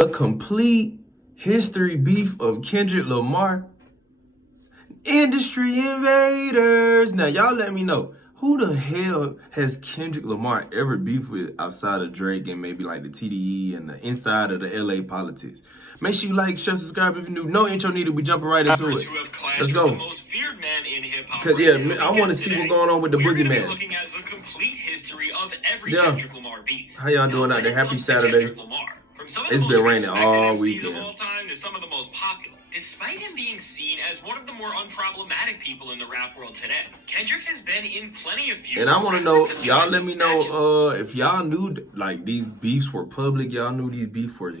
A complete history beef of Kendrick Lamar. Industry invaders. Now, y'all let me know. Who the hell has Kendrick Lamar ever beefed with outside of Drake and maybe like the TDE and the inside of the LA politics? Make sure you like, share, subscribe if you're new. No intro needed. We jumping right into it. Let's go. The most feared man in hip-hop Cause yeah, I want to see what's going on with the boogeyman. We're looking at the complete history of every Kendrick Lamar beef. How y'all doing out there? Happy Saturday. It's been raining all weekend. Of all time to some of the most popular. Despite him being seen as one of the more unproblematic people in the rap world today, Kendrick has been in plenty of feuds. And I want to know, y'all let me know if y'all knew like these beefs were public. Y'all knew these beefs were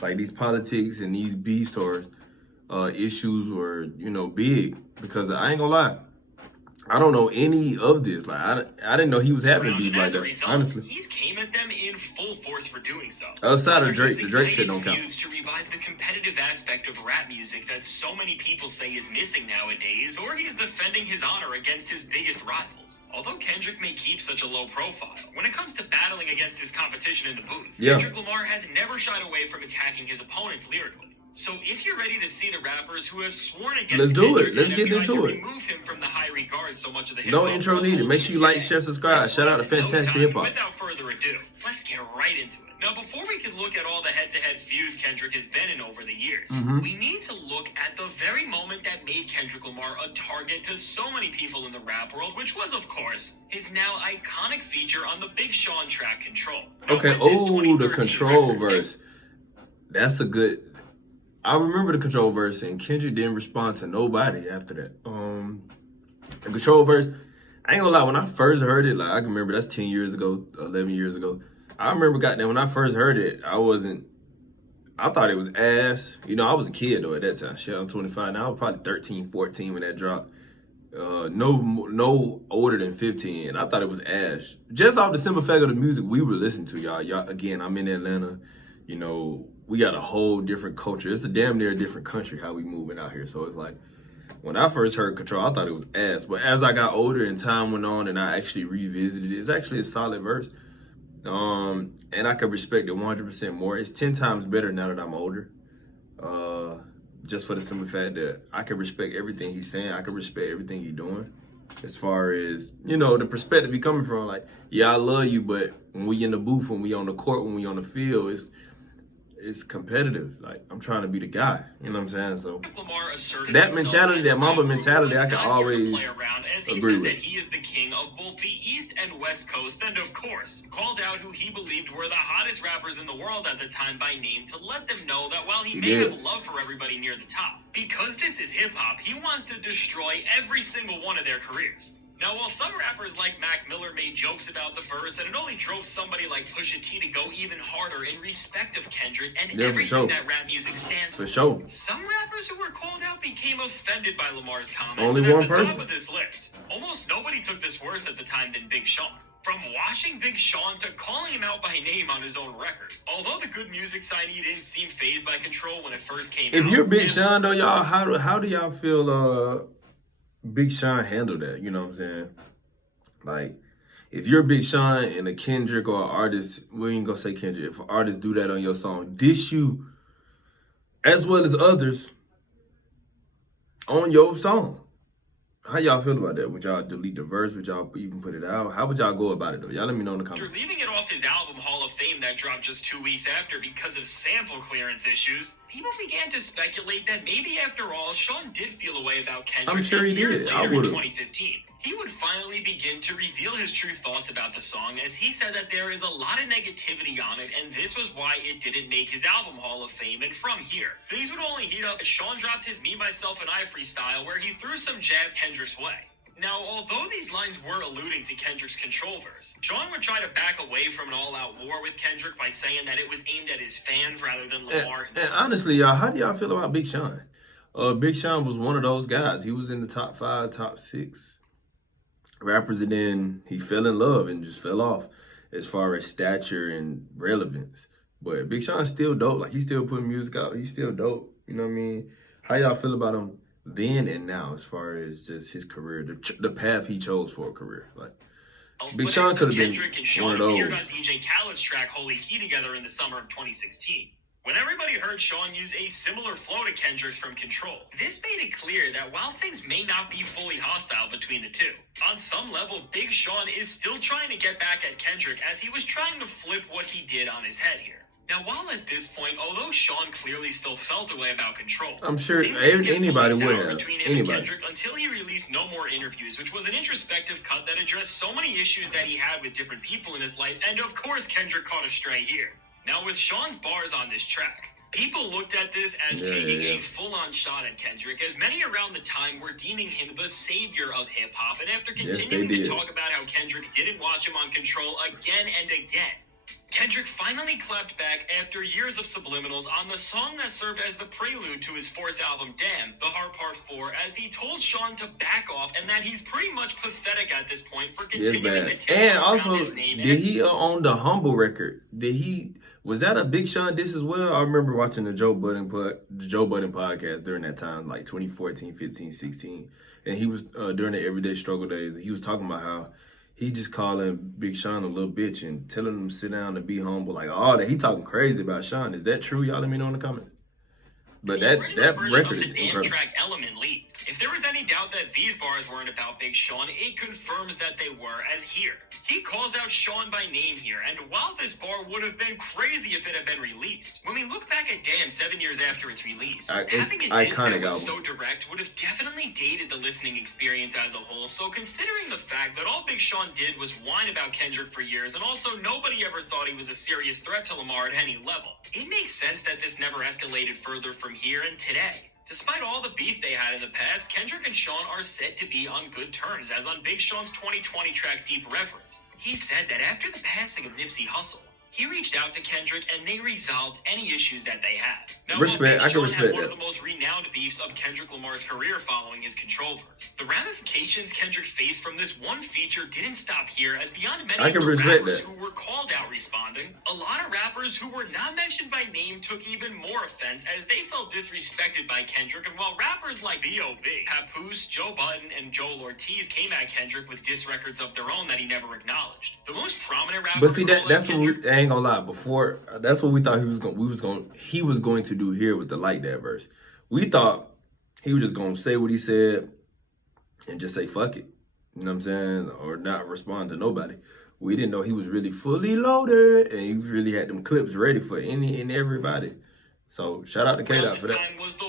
like these politics and these beefs or issues were, you know, big. Because I ain't gonna lie, I don't know any of this. Like I didn't know he was having beef like that. Honestly, he's came at them in full force for doing so. Outside of Drake, the Drake shit don't count. To revive the competitive aspect of rap music that so many people say is missing nowadays, or he's defending his honor against his biggest rivals. Although Kendrick may keep such a low profile, when it comes to battling against his competition in the booth, Kendrick Lamar has never shied away from attacking his opponents lyrically. So if you're ready to see the rappers who have sworn against Let's do it. Let's get into it. Remove him from the high regard so much of the no intro needed. Make sure you like, share, subscribe. Shout out to Fantastic Hip Hop. Without further ado, let's get right into it. Now, before we can look at all the head-to-head feuds Kendrick has been in over the years, we need to look at the very moment that made Kendrick Lamar a target to so many people in the rap world, which was, of course, his now iconic feature on the Big Sean track Control. Now, okay, the Control verse. That's a good... I remember the Control verse, and Kendrick didn't respond to nobody after that. The Control verse, I ain't gonna lie, when I first heard it, like I can remember that's 10 years ago, 11 years ago. I remember goddamn when I first heard it, I thought it was ass. You know, I was a kid though at that time. Shit, I'm 25 now. I was probably 13, 14 when that dropped. No older than 15. I thought it was ass. Just off the simple fact of the music we were listening to, y'all. Again, I'm in Atlanta. You know, we got a whole different culture. It's a damn near different country how we moving out here. So it's like, when I first heard Control, I thought it was ass. But as I got older and time went on and I actually revisited it, it's actually a solid verse. And I could respect it 100% more. It's 10 times better now that I'm older. Just for the simple fact that I can respect everything he's saying. I can respect everything he's doing. As far as, you know, the perspective he coming from, like, yeah, I love you, but when we in the booth, when we on the court, when we on the field, it's competitive. Like, I'm trying to be the guy. You know what I'm saying? So that mentality, that Mamba mentality, I can always agree with. That he is the king of both the East and West Coast, and of course, called out who he believed were the hottest rappers in the world at the time by name to let them know that while he may have love for everybody near the top, because this is hip-hop, he wants to destroy every single one of their careers. Now, while some rappers like Mac Miller made jokes about the verse, and it only drove somebody like Pusha T to go even harder in respect of Kendrick and everything that rap music stands for. Some rappers who were called out became offended by Lamar's comments. Only one at the person. top of this list, almost nobody took this worse at the time than Big Sean. From washing Big Sean to calling him out by name on his own record. Although the good music signee didn't seem fazed by Control when it first came out. If you're Big Sean though, y'all, how do y'all feel Big Sean handled that? You know what I'm saying? Like, if you're Big Sean and a Kendrick or an artist, we ain't gonna say Kendrick, if an artist do that on your song, diss you as well as others on your song, how y'all feel about that? Would y'all delete the verse? Would y'all even put it out? How would y'all go about it though? Y'all let me know in the comments. After leaving it off his album Hall of Fame that dropped just 2 weeks after because of sample clearance issues, people began to speculate that maybe after all, Sean did feel a way about Kendrick. I'm sure he years did. Later in 2015. He would finally begin to reveal his true thoughts about the song, as he said that there is a lot of negativity on it, and this was why it didn't make his album Hall of Fame. And from here, things would only heat up as Sean dropped his Me, Myself, and I freestyle, where he threw some jabs Kendrick's way. Now, although these lines were alluding to Kendrick's Control verse, Sean would try to back away from an all-out war with Kendrick by saying that it was aimed at his fans rather than Lamar. And honestly, y'all, how do y'all feel about Big Sean? Big Sean was one of those guys. He was in the top 5, top 6 rappers, and then he fell in love and just fell off as far as stature and relevance. But Big Sean's still dope. Like, he's still putting music out. He's still dope. You know what I mean? How y'all feel about him then and now, as far as just his career, the path he chose for a career? Like, Big Sean could have been one of those. Appeared on DJ Khaled's track Holy Key together in the summer of 2016. when everybody heard Sean use a similar flow to Kendrick's from Control. This made it clear that while things may not be fully hostile between the two, on some level, Big Sean is still trying to get back at Kendrick as he was trying to flip what he did on his head here. Now, while at this point, although Sean clearly still felt a way about Control, I'm sure anybody would have. Between him and Kendrick until he released No More Interviews, which was an introspective cut that addressed so many issues that he had with different people in his life, and of course, Kendrick caught a stray here. Now, with Sean's bars on this track, people looked at this as taking a full-on shot at Kendrick, as many around the time were deeming him the savior of hip-hop, and after continuing to talk about how Kendrick didn't watch him on Control again and again, Kendrick finally clapped back after years of subliminals on the song that served as the prelude to his fourth album, Damn, The Hard Part 4, as he told Sean to back off and that he's pretty much pathetic at this point for continuing to tell around his name. Did he own the Humble record? Was that a Big Sean diss as well? I remember watching the Joe Budden podcast during that time, like 2014, 15, 16. And he was during the Everyday Struggle days. He was talking about how he just calling Big Sean a little bitch and telling him to sit down and be humble. Like, all that. He talking crazy about Sean. Is that true? Y'all let me know in the comments. But that record is incredible. Track Element lead. If there was any doubt that these bars weren't about Big Sean, it confirms that they were, as here. He calls out Sean by name here, and while this bar would have been crazy if it had been released, when we look back at Damn 7 years after its release, having a diss that was so direct would have definitely dated the listening experience as a whole, so considering the fact that all Big Sean did was whine about Kendrick for years, and also nobody ever thought he was a serious threat to Lamar at any level, it makes sense that this never escalated further from here and today. Despite all the beef they had in the past, Kendrick and Sean are said to be on good terms, as on Big Sean's 2020 track Deep Reference. He said that after the passing of Nipsey Hussle, he reached out to Kendrick and they resolved any issues that they had. Now, I can respect one of the most renowned beefs of Kendrick Lamar's career following his Control verse. The ramifications Kendrick faced from this one feature didn't stop here, as beyond many of the rappers who were called out responding, a lot of rappers who were not mentioned by name took even more offense as they felt disrespected by Kendrick, and while rappers like B.O.B., Papoose, Joe Budden, and Joel Ortiz came at Kendrick with diss records of their own that he never acknowledged. The most prominent rapper, but see, that's what I ain't gonna lie. Before, that's what we thought he was going to do here with the Like That verse. We thought he was just gonna say what he said and just say fuck it. You know what I'm saying? Or not respond to nobody. We didn't know he was really fully loaded and he really had them clips ready for any and everybody. So shout out to K-Dot for that.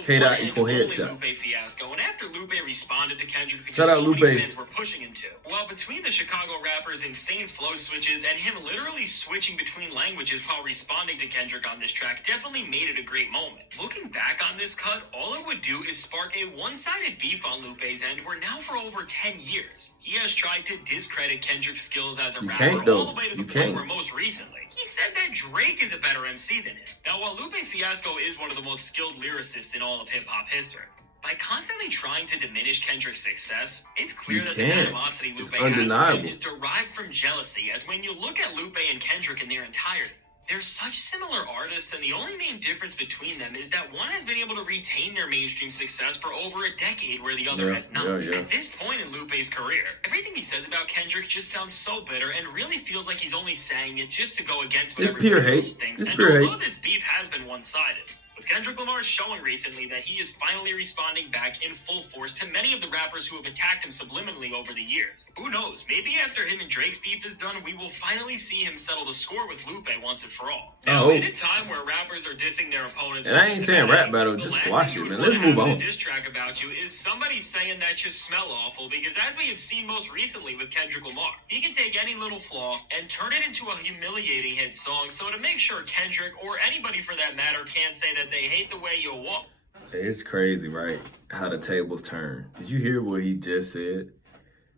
K-Dot equal headshot. Lupe Fiasco, and after Lupe responded to Kendrick because shout out so Lupe. Many fans were pushing him to. Well, between the Chicago rapper's insane flow switches and him literally switching between languages while responding to Kendrick on this track definitely made it a great moment. Looking back on this cut, all it would do is spark a one-sided beef on Lupe's end where now for over 10 years, he has tried to discredit Kendrick's skills as a rapper all the way to the point where most recently, he said that Drake is a better MC than him. Now, while Lupe Fiasco is one of the most skilled lyricists in all of hip-hop history, by constantly trying to diminish Kendrick's success, it's clear that this animosity Lupe has for him is derived from jealousy, as when you look at Lupe and Kendrick in their entirety, they're such similar artists, and the only main difference between them is that one has been able to retain their mainstream success for over a decade, where the other has not. At this point in Lupe's career, everything he says about Kendrick just sounds so bitter and really feels like he's only saying it just to go against what everybody else thinks. And although this beef has been one-sided, with Kendrick Lamar showing recently that he is finally responding back in full force to many of the rappers who have attacked him subliminally over the years. Who knows, maybe after him and Drake's beef is done, we will finally see him settle the score with Lupe once and for all. Now, in a time where rappers are dissing their opponents... And I ain't saying rap battle, just squash it, man. Let's move on. This track about you is somebody saying that you smell awful, because as we have seen most recently with Kendrick Lamar, he can take any little flaw and turn it into a humiliating hit song, so to make sure Kendrick, or anybody for that matter, can't say that they hate the way you walk. It's crazy, right? How the tables turn. Did you hear what he just said?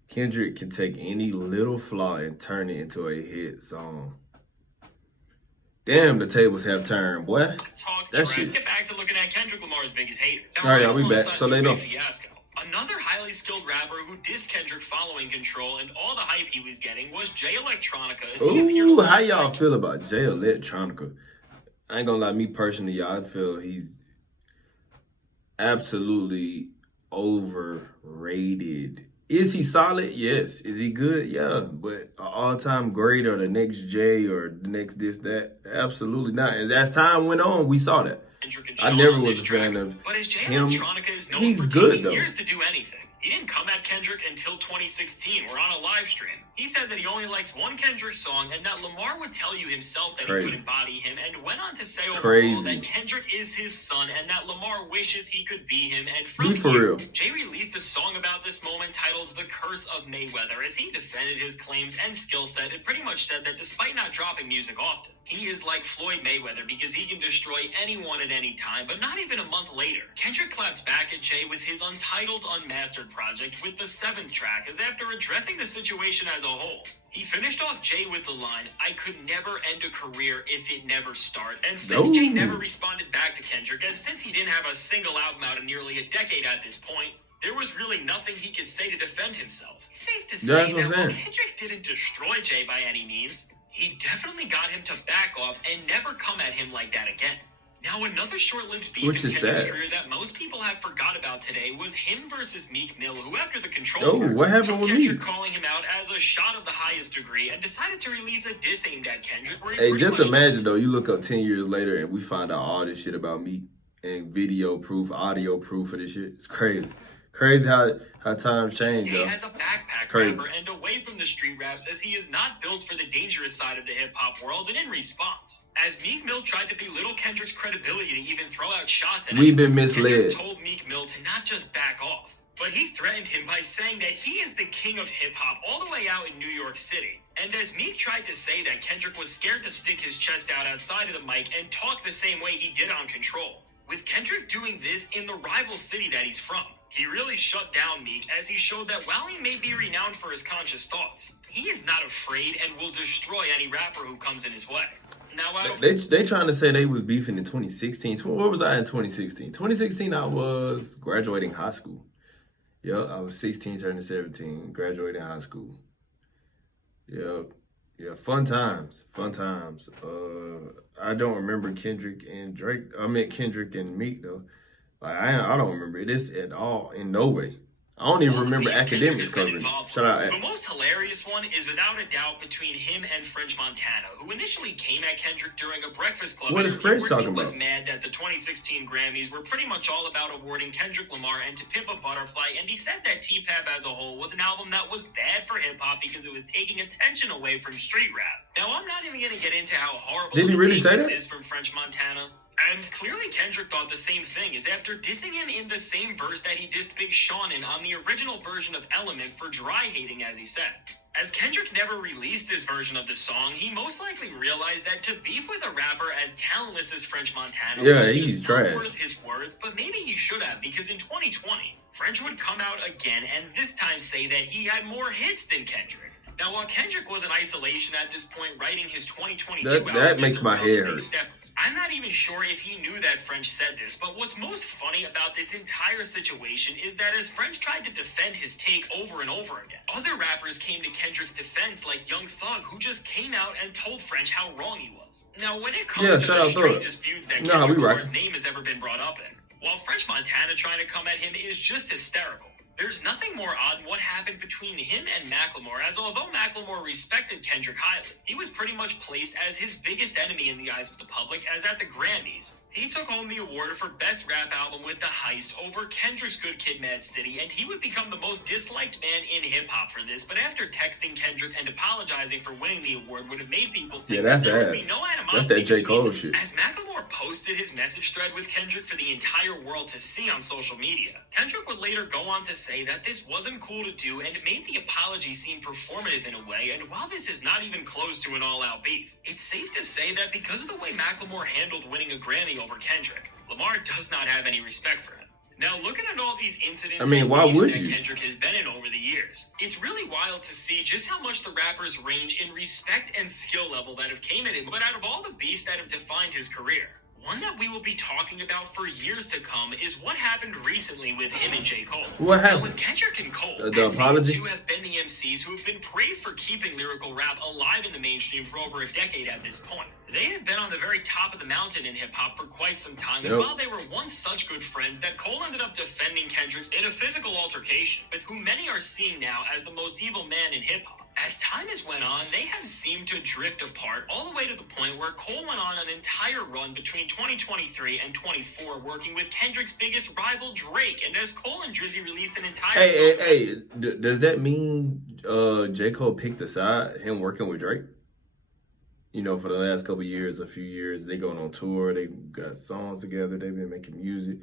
Kendrick can take any little flaw and turn it into a hit song. Damn, the tables have turned, boy. Let's get back to looking at Kendrick Lamar's biggest hater. All right, y'all, we back. So they know. Another highly skilled rapper who dissed Kendrick following Control and all the hype he was getting was Jay Electronica. Ooh, how y'all feel about Jay Electronica? I ain't gonna lie, me personally, y'all, I feel he's absolutely overrated Is he solid? Yes. Is he good? Yeah. But an all-time great or the next Jay or the next this, that? Absolutely not. And as time went on, we saw that. Kendrick and I Sean never on was this a fan track, of but as Jay him. Electronica is known He's for good, taking though. years to do anything. He didn't come at Kendrick until 2016. We're on a live stream. He said that he only likes one Kendrick song and that Lamar would tell you himself that Crazy. he could embody him, and went on to say overall Crazy. that Kendrick is his son and that Lamar wishes he could be him. And Be from for here, real. Jay released a song about this moment titled The Curse of Mayweather, as he defended his claims and skill set and pretty much said that despite not dropping music often, he is like Floyd Mayweather because he can destroy anyone at any time. But not even a month later, Kendrick clapped back at Jay with his untitled Unmastered project with the 7th track, as after addressing the situation as a whole, he finished off Jay with the line, "I could never end a career if it never started." And since Jay never responded back to Kendrick, as since he didn't have a single album out in nearly a decade at this point, there was really nothing he could say to defend himself. It's safe to say that while Kendrick didn't destroy Jay by any means, he definitely got him to back off and never come at him like that again. Now, another short-lived beef in Kendrick's career that most people have forgot about today was him versus Meek Mill, who after the Control verse, took Kendrick calling him out as a shot of the highest degree and decided to release a diss aimed at Kendrick. Where he just imagine though, you look up 10 years later and we find out all this shit about Meek and video proof, audio proof of this shit. It's crazy. Crazy how times change, though. As a backpack rapper and away from the street raps, as he is not built for the dangerous side of the hip-hop world. And in response, as Meek Mill tried to belittle Kendrick's credibility to even throw out shots at him, we've been misled. Kendrick told Meek Mill to not just back off, but he threatened him by saying that he is the king of hip-hop all the way out in New York City. And as Meek tried to say that Kendrick was scared to stick his chest out outside of the mic and talk the same way he did on Control, with Kendrick doing this in the rival city that he's from, he really shut down Meek, as he showed that while he may be renowned for his conscious thoughts, he is not afraid and will destroy any rapper who comes in his way. Now, they trying to say they was beefing in 2016. What was I in 2016? 2016, I was graduating high school. Yep, I was 16, turning 17, graduating high school. Yep. Yeah, fun times. I don't remember Kendrick and Drake. I meant Kendrick and Meek, though. Like, I don't remember this at all, in no way. I don't even remember Academics coverage. Shout out. The most hilarious one is without a doubt between him and French Montana, who initially came at Kendrick during a Breakfast Club interview where he was mad that the 2016 Grammys were pretty much all about awarding Kendrick Lamar and To Pimp a Butterfly, and he said that T-Pap as a whole was an album that was bad for hip-hop because it was taking attention away from street rap. Now, I'm not even going to get into how horrible this is from French Montana. And clearly Kendrick thought the same thing, as after dissing him in the same verse that he dissed Big Sean in on the original version of Element for dry hating, as he said. As Kendrick never released this version of the song, he most likely realized that to beef with a rapper as talentless as French Montana was just not worth his words, but maybe he should have, because in 2020, French would come out again and this time say that he had more hits than Kendrick. Now, while Kendrick was in isolation at this point, writing his 2022 album, that makes my hair hurt. I'm not even sure if he knew that French said this, but what's most funny about this entire situation is that as French tried to defend his take over and over again, other rappers came to Kendrick's defense, like Young Thug, who just came out and told French how wrong he was. Now, when it comes to the strangest feuds that Kendrick Lamar's name has ever been brought up in, while French Montana trying to come at him is just hysterical, there's nothing more odd in what happened between him and Macklemore, as although Macklemore respected Kendrick highly, he was pretty much placed as his biggest enemy in the eyes of the public, as at the Grammys, he took home the award for Best Rap Album with The Heist over Kendrick's Good Kid, Mad City, and he would become the most disliked man in hip-hop for this, but after texting Kendrick and apologizing for winning the award would have made people think that there would be no animosity. That's that J. Cole shit. As Macklemore posted his message thread with Kendrick for the entire world to see on social media, Kendrick would later go on to say that this wasn't cool to do and made the apology seem performative in a way, and while this is not even close to an all-out beef, it's safe to say that because of the way Macklemore handled winning a Grammy over Kendrick, Lamar does not have any respect for him. Now, looking at all these incidents that Kendrick has been in over the years, it's really wild to see just how much the rapper's range in respect and skill level that have came at him, but out of all the beefs that have defined his career, One that we will be talking about for years to come is what happened recently with him and J. Cole. What happened? Now, with Kendrick and Cole, The as apology? these two have been the MCs who have been praised for keeping lyrical rap alive in the mainstream for over a decade at this point. They have been on the very top of the mountain in hip-hop for quite some time, and while they were once such good friends, that Cole ended up defending Kendrick in a physical altercation with who many are seeing now as the most evil man in hip-hop. As time has went on, they have seemed to drift apart all the way to the point where Cole went on an entire run between 2023 and 24 working with Kendrick's biggest rival, Drake. And as Cole and Drizzy released an entire... Does that mean J. Cole picked a side, him working with Drake? You know, for the last couple years, a few years, they going on tour, they got songs together, they've been making music.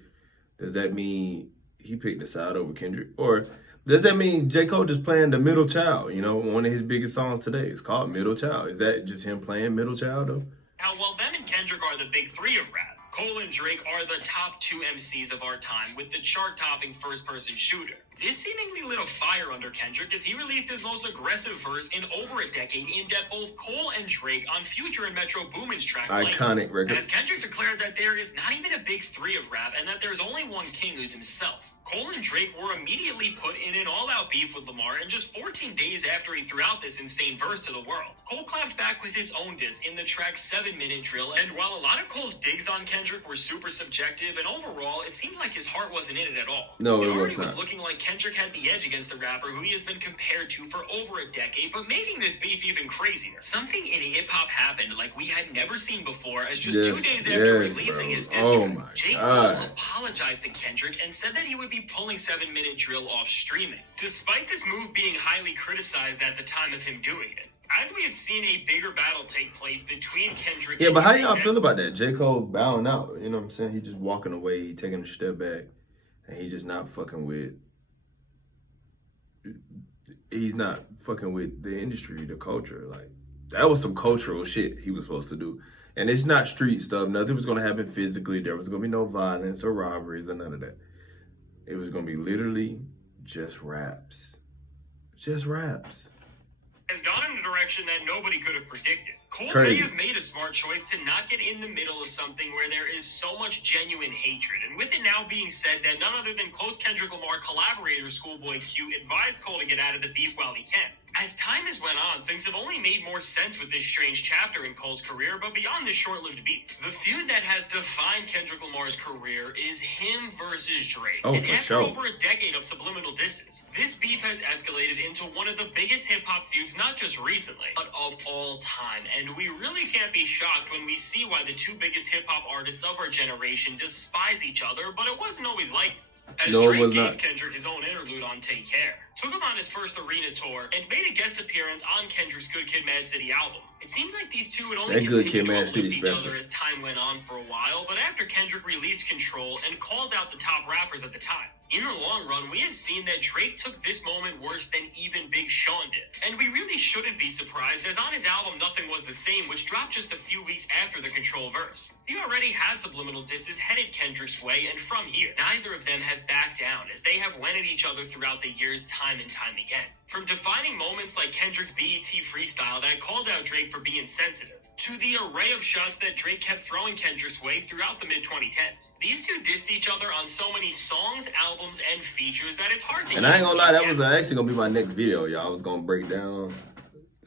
Does that mean he picked a side over Kendrick? Or... does that mean J. Cole just playing the middle child? You know, one of his biggest songs today is called Middle Child. Is that just him playing middle child, though? Now, while them and Kendrick are the big three of rap, Cole and Drake are the top two MCs of our time with the chart-topping first-person shooter. This seemingly lit a fire under Kendrick as he released his most aggressive verse in over a decade, aimed at both Cole and Drake on Future and Metro Boomin's track Iconic record. As Kendrick declared that there is not even a big three of rap and that there's only one king who's himself. Cole and Drake were immediately put in an all-out beef with Lamar, and just 14 days after he threw out this insane verse to the world, Cole clapped back with his own diss in the track's 7-minute drill, and while a lot of Cole's digs on Kendrick were super subjective, and overall, it seemed like his heart wasn't in it at all. No, it was already not. was looking like Kendrick had the edge against the rapper who he has been compared to for over a decade, but making this beef even crazier. Something in hip-hop happened like we had never seen before, as just 2 days after releasing his diss track, J. Cole apologized to Kendrick and said that he would be pulling 7-minute drill off streaming, despite this move being highly criticized at the time of him doing it. As we have seen a bigger battle take place between Kendrick and but how Drake y'all feel about that? J. Cole bowing out, you know what I'm saying? He just walking away, he taking a step back, and he just not fucking with... he's not fucking with the industry, the culture. Like, that was some cultural shit he was supposed to do. And it's not street stuff. Nothing was going to happen physically. There was going to be no violence or robberies or none of that. It was going to be literally just raps. Just raps. Has gone in a direction that nobody could have predicted. Cole Crazy. may have made a smart choice to not get in the middle of something where there is so much genuine hatred. And with it now being said that none other than close Kendrick Lamar collaborator Schoolboy Q advised Cole to get out of the beef while he can. As time has went on, things have only made more sense with this strange chapter in Cole's career, but beyond this short-lived beef, the feud that has defined Kendrick Lamar's career is him versus Drake. Oh, and for after sure. over a decade of subliminal disses, this beef has escalated into one of the biggest hip-hop feuds, not just recently, but of all time. And we really can't be shocked when we see why the two biggest hip-hop artists of our generation despise each other, but it wasn't always like this. As Drake gave Kendrick his own interlude on Take Care, took him on his first arena tour, and made a guest appearance on Kendrick's Good Kid, Mad City album. It seemed like these two would only continue to uplift each other as time went on for a while, but after Kendrick released Control and called out the top rappers at the time, in the long run, we have seen that Drake took this moment worse than even Big Sean did. And we really shouldn't be surprised, as on his album Nothing Was the Same, which dropped just a few weeks after the Control verse, he already had subliminal disses headed Kendrick's way, and from here, neither of them have backed down, as they have went at each other throughout the years time and time again. From defining moments like Kendrick's BET freestyle that called out Drake for being sensitive, to the array of shots that Drake kept throwing Kendrick's way throughout the mid-2010s. These two dissed each other on so many songs, albums, and features that it's hard to... And I ain't gonna lie, that was actually gonna be my next video, y'all. I was gonna break down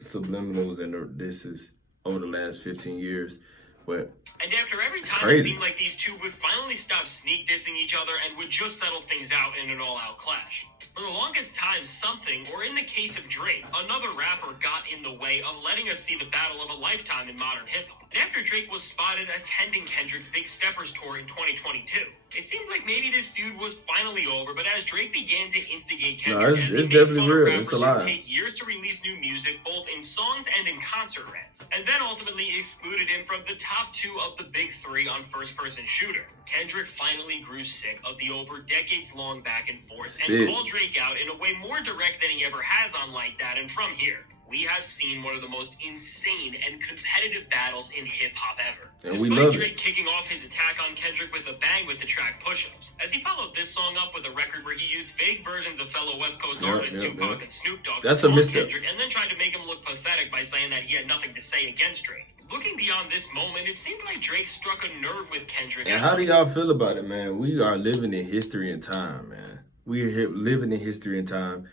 subliminals and disses over the last 15 years. But and after every time it seemed like these two would finally stop sneak dissing each other and would just settle things out in an all-out clash. For the longest time, something, or in the case of Drake, another rapper got in the way of letting us see the battle of a lifetime in modern hip-hop. And after Drake was spotted attending Kendrick's Big Steppers tour in 2022, it seemed like maybe this feud was finally over, but as Drake began to instigate Kendrick as he made fun of rappers who take years to release new music, both in songs and in concert rants, and then ultimately excluded him from the top two of the big three on first-person shooter, Kendrick finally grew sick of the over decades-long back and forth and called Drake out in a way more direct than he ever has on Like That, and from here, we have seen one of the most insane and competitive battles in hip-hop ever. And we Despite love Drake it. kicking off his attack on Kendrick with a bang with the track Push-Ups, as he followed this song up with a record where he used fake versions of fellow West Coast artists Tupac and Snoop Dogg That's a on misstep. Kendrick, and then tried to make him look pathetic by saying that he had nothing to say against Drake. Looking beyond this moment, it seemed like Drake struck a nerve with Kendrick. And how do y'all feel about it, man? We are living in history and time, man. We are living in history and time.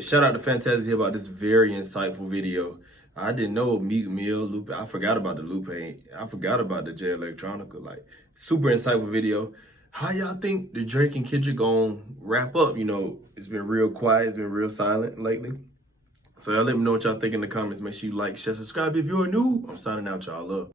Shout out to Fantastic Hip about this very insightful video. I didn't know Meek Mill, Lupe. I forgot about the Lupe. I forgot about the J Electronica. Like, super insightful video. How y'all think the Drake and Kendrick gonna wrap up? You know, it's been real quiet. It's been real silent lately. So y'all let me know what y'all think in the comments. Make sure you like, share, subscribe if you're new. I'm signing out, y'all. Love.